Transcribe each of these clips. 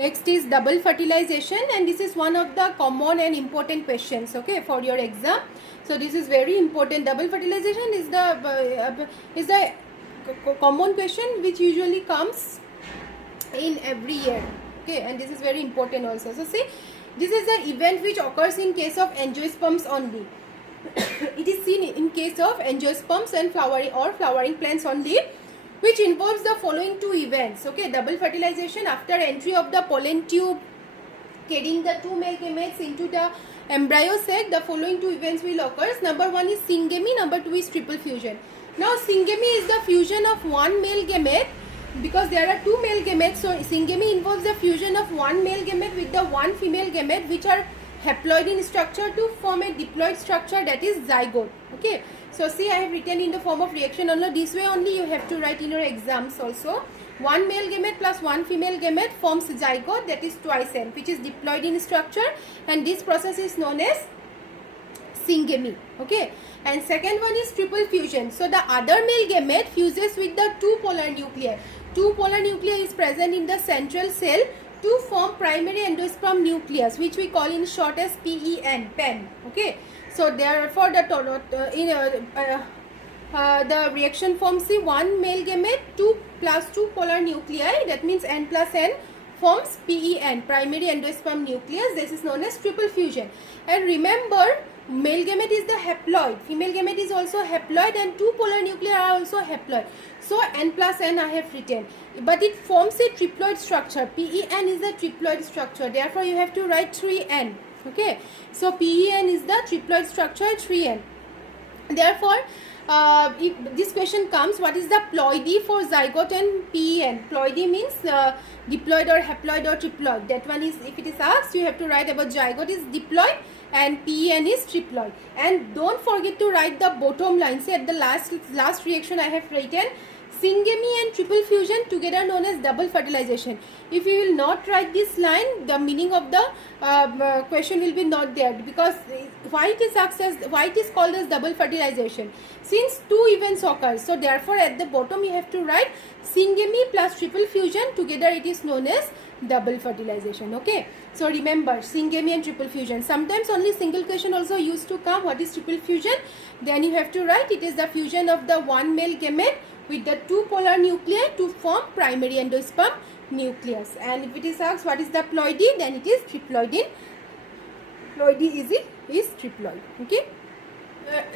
Next is double fertilization, and this is one of the common and important questions, okay, for your exam. So this is very important. Double fertilization is the common question which usually comes in every year, okay, and this is very important also. So see, this is the event which occurs in case of angiosperms only. It is seen in case of angiosperms and flowering plants only, which involves the following two events, okay. Double fertilization after entry of the pollen tube carrying the two male gametes into the embryo sac. The following two events will occur. Number one is syngamy, number two is triple fusion. Now syngamy is the fusion of one male gamete, because there are two male gametes, so syngamy involves the fusion of one male gamete with the one female gamete, which are haploid in structure to form a diploid structure, that is zygote, okay. So see, I have written in the form of reaction only. This way only you have to write in your exams also. One male gamete plus one female gamete forms zygote, that is twice N, which is diploid in structure, and this process is known as syngamy, okay. And second one is triple fusion. So the other male gamete fuses with the two polar nuclei. Two polar nuclei is present in the central cell to form primary endosperm nucleus, which we call in short as PEN, okay. So therefore the reaction forms the one male gamete, 2 plus 2 polar nuclei, that means N plus N forms PEN, primary endosperm nucleus. This is known as triple fusion. And remember, male gamete is the haploid, female gamete is also haploid, and two polar nuclei are also haploid. So N plus N I have written, but it forms a triploid structure. PEN is the triploid structure, therefore you have to write 3N, okay. So PEN is the triploid structure, 3N. Therefore, if this question comes, what is the ploidy for zygote and PEN? Ploidy means diploid or haploid or triploid. That one is, if it is asked, you have to write about zygote is diploid and PEN is triploid. And don't forget to write the bottom line. See, at the last reaction I have written syngamy and triple fusion together known as double fertilization. If you will not write this line, the meaning of the question will be not there, because why it is called as double fertilization, since two events occur. So therefore at the bottom you have to write syngamy plus triple fusion, together it is known as double fertilization, okay. So remember, syngamy and triple fusion. Sometimes only single question also used to come, what is triple fusion? Then you have to write it is the fusion of the one male gamete with the two polar nuclei to form primary endosperm nucleus. And if it is asked what is the ploidy, then it is triploid in ploidy is triploid, okay.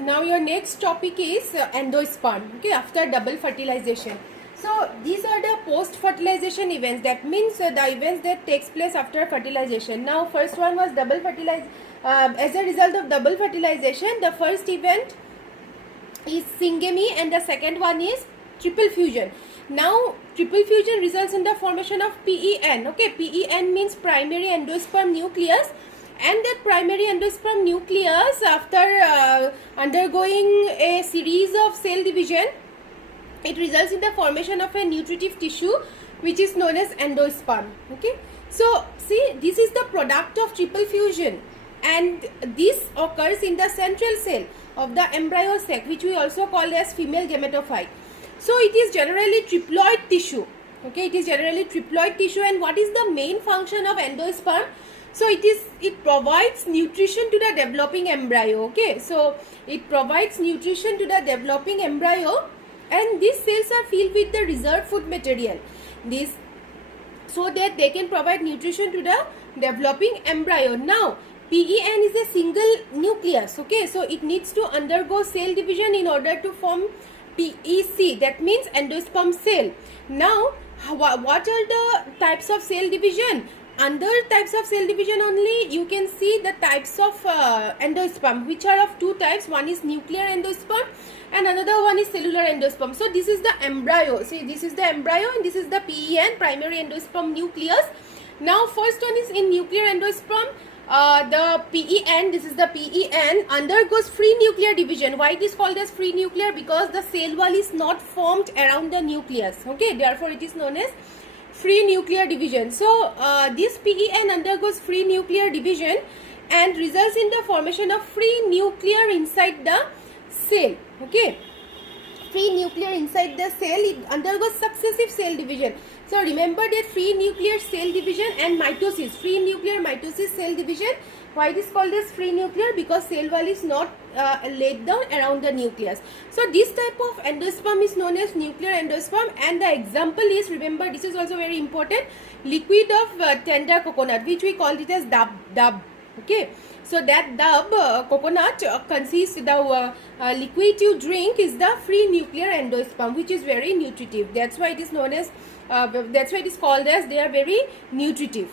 Now your next topic is endosperm, okay, after double fertilization. So these are the post fertilization events, that means the events that takes place after fertilization. Now first one was double fertilization. As a result of double fertilization, the first event is syngamy and the second one is triple fusion. Now triple fusion results in the formation of PEN, okay. PEN means primary endosperm nucleus, and that primary endosperm nucleus, after undergoing a series of cell division, it results in the formation of a nutritive tissue which is known as endosperm, okay. So see, this is the product of triple fusion, and this occurs in the central cell of the embryo sac, which we also call as female gametophyte. So it is generally triploid tissue, okay. It is generally triploid tissue. And what is the main function of endosperm? So it provides nutrition to the developing embryo, okay. So it provides nutrition to the developing embryo, and these cells are filled with the reserved food material, this so that they can provide nutrition to the developing embryo. Now PEN is a single nucleus, okay. So it needs to undergo cell division in order to form PEC, that means endosperm cell. Now what are the types of cell division? Under types of cell division only you can see the types of endosperm, which are of two types. One is nuclear endosperm and another one is cellular endosperm. So this is the embryo. See, this is the embryo and this is the PEN, primary endosperm nucleus. Now first one is in nuclear endosperm. The PEN, this is the PEN, undergoes free nuclear division. Why it is called as free nuclear? Because the cell wall is not formed around the nucleus, okay. Therefore it is known as free nuclear division. So this PEN undergoes free nuclear division and results in the formation of free nuclear inside the cell, okay. Free nuclear inside the cell, it undergoes successive cell division. So remember that free nuclear cell division and mitosis, free nuclear mitosis cell division. Why it is called as free nuclear? Because cell wall is not laid down around the nucleus. So this type of endosperm is known as nuclear endosperm, and the example is, remember this is also very important, liquid of tender coconut, which we called it as dub. Okay, so that dub coconut consists, the liquid you drink is the free nuclear endosperm, which is very nutritive. That's why it is known as that's why it is called as, they are very nutritive.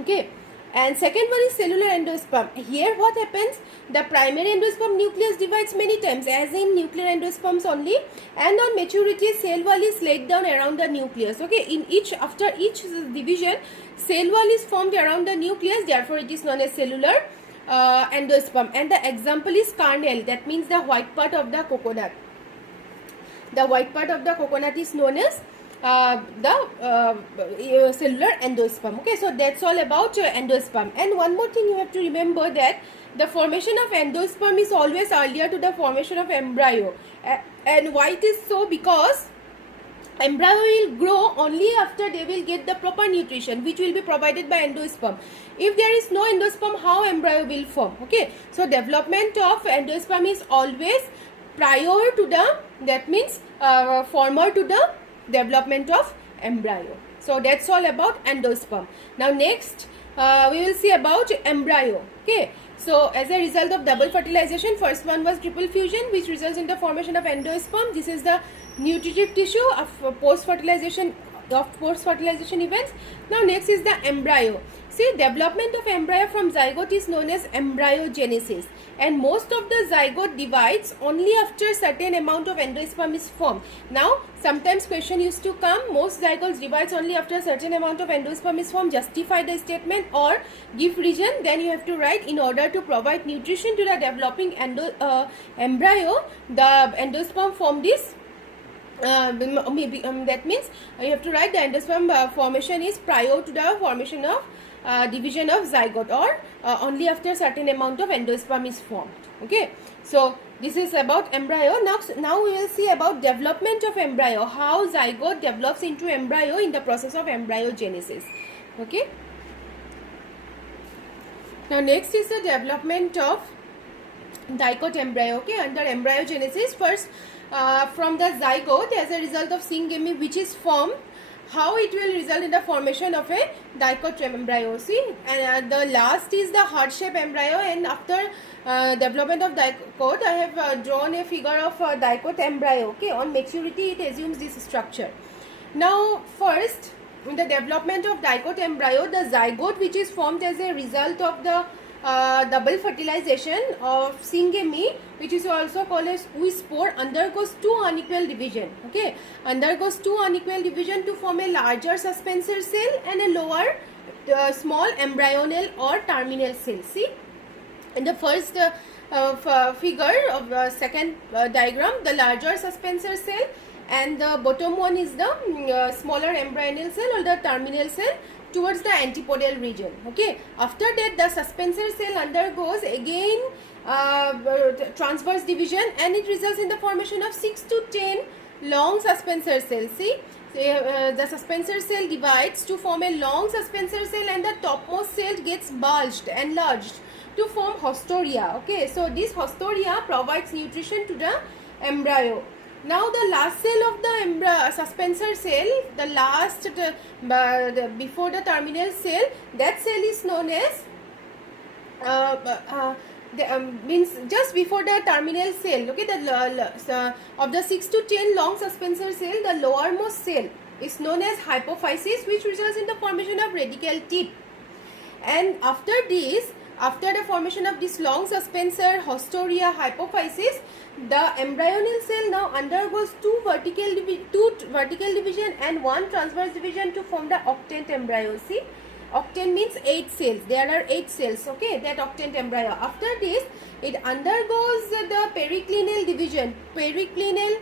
Okay, and second one is cellular endosperm. Here what happens, the primary endosperm nucleus divides many times as in nuclear endosperms only, and on maturity cell wall is laid down around the nucleus. Okay, in each, after each division cell wall is formed around the nucleus, therefore it is known as cellular endosperm. And the example is kernel, that means the white part of the coconut. The white part of the coconut is known as the cellular endosperm. Okay, so that's all about endosperm. And one more thing you have to remember, that the formation of endosperm is always earlier to the formation of embryo. And why it is so? Because embryo will grow only after they will get the proper nutrition, which will be provided by endosperm. If there is no endosperm, how embryo will form? Okay, so development of endosperm is always prior to the, that means former to the development of embryo. So that's all about endosperm. Now next we will see about embryo. Okay, so as a result of double fertilization, first one was triple fusion, which results in the formation of endosperm. This is the nutritive tissue of post-fertilization events. Now next is the embryo. See, development of embryo from zygote is known as embryogenesis, and most of the zygote divides only after certain amount of endosperm is formed. Now sometimes question used to come, most zygotes divides only after certain amount of endosperm is formed, justify the statement or give reason. Then you have to write, in order to provide nutrition to the developing embryo, the endosperm formed is that means you have to write the endosperm formation is prior to the formation of division of zygote, or only after certain amount of endosperm is formed. Okay, so this is about embryo. Now we will see about development of embryo, how zygote develops into embryo in the process of embryogenesis. Okay, now next is the development of dicot embryo. Okay, under embryogenesis, first from the zygote, as a result of syngamy which is formed, how it will result in the formation of a dicot embryo. See, and the last is the heart shape embryo, and after development of dicot, I have drawn a figure of dicot embryo. Okay, on maturity it assumes this structure. Now first, in the development of dicot embryo, the zygote which is formed as a result of the double fertilization of syngamy, which is also called as oospore, undergoes two unequal division. Okay, undergoes two unequal division to form a larger suspensor cell and a lower small embryonal or terminal cell. See, in the first figure of second diagram, the larger suspensor cell, and the bottom one is the smaller embryonal cell or the terminal cell towards the antipodal region. Okay, after that the suspensor cell undergoes again transverse division, and it results in the formation of 6 to 10 long suspensor cells. See, the suspensor cell divides to form a long suspensor cell, and the topmost cell gets bulged, enlarged to form haustoria. Okay, so this haustoria provides nutrition to the embryo. Now the last cell of the suspensor cell, the last before the terminal cell, that cell is known as means just before the terminal cell. Okay, the of the 6 to 10 long suspensor cell, the lowermost cell is known as hypophysis, which results in the formation of radical tip. And after this, after the formation of this long suspensor, haustoria, hypophysis, the embryonal cell now undergoes two vertical division and one transverse division to form the octant embryo. See, octant means 8 cells. There are 8 cells. Okay, that octant embryo. After this, it undergoes the periclinal division. Periclinal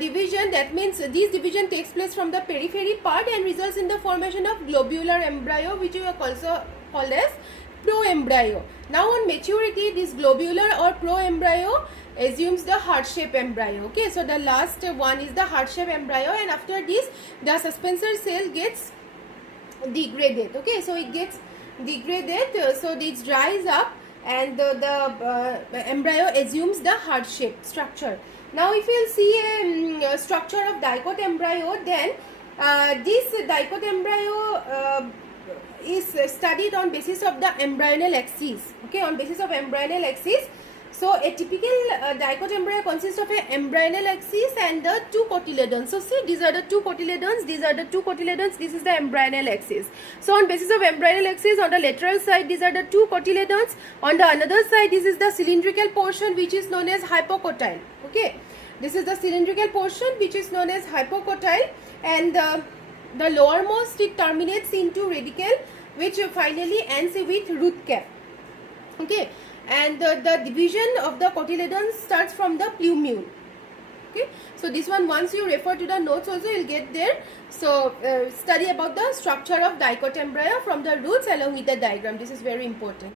division, that means this division takes place from the periphery part and results in the formation of globular embryo, which we are also called as proembryo. Now on maturity, this globular or proembryo assumes the heart-shaped embryo. Okay, so the last one is the heart-shaped embryo, and after this the suspensor cell gets degraded. Okay, so it gets degraded, so it dries up, and the embryo assumes the heart-shaped structure. Now if you will see a structure of dicot embryo, then this dicot embryo is studied on basis of the embryonal axis. Okay, on basis of embryonal axis. So a typical dicot embryo consists of an embryonal axis and the two cotyledons. So see, these are the two cotyledons, these are the two cotyledons, this is the embryonal axis. So on basis of embryonal axis, on the lateral side these are the two cotyledons, on the another side this is the cylindrical portion which is known as hypocotyle. Okay, this is the cylindrical portion which is known as hypocotyle, and the lowermost it terminates into radical, which finally ends with root cap. Okay, and the division of the cotyledons starts from the plumule. Okay, so this one, once you refer to the notes also, you will get there. So study about the structure of dicot embryo from the roots along with the diagram. This is very important.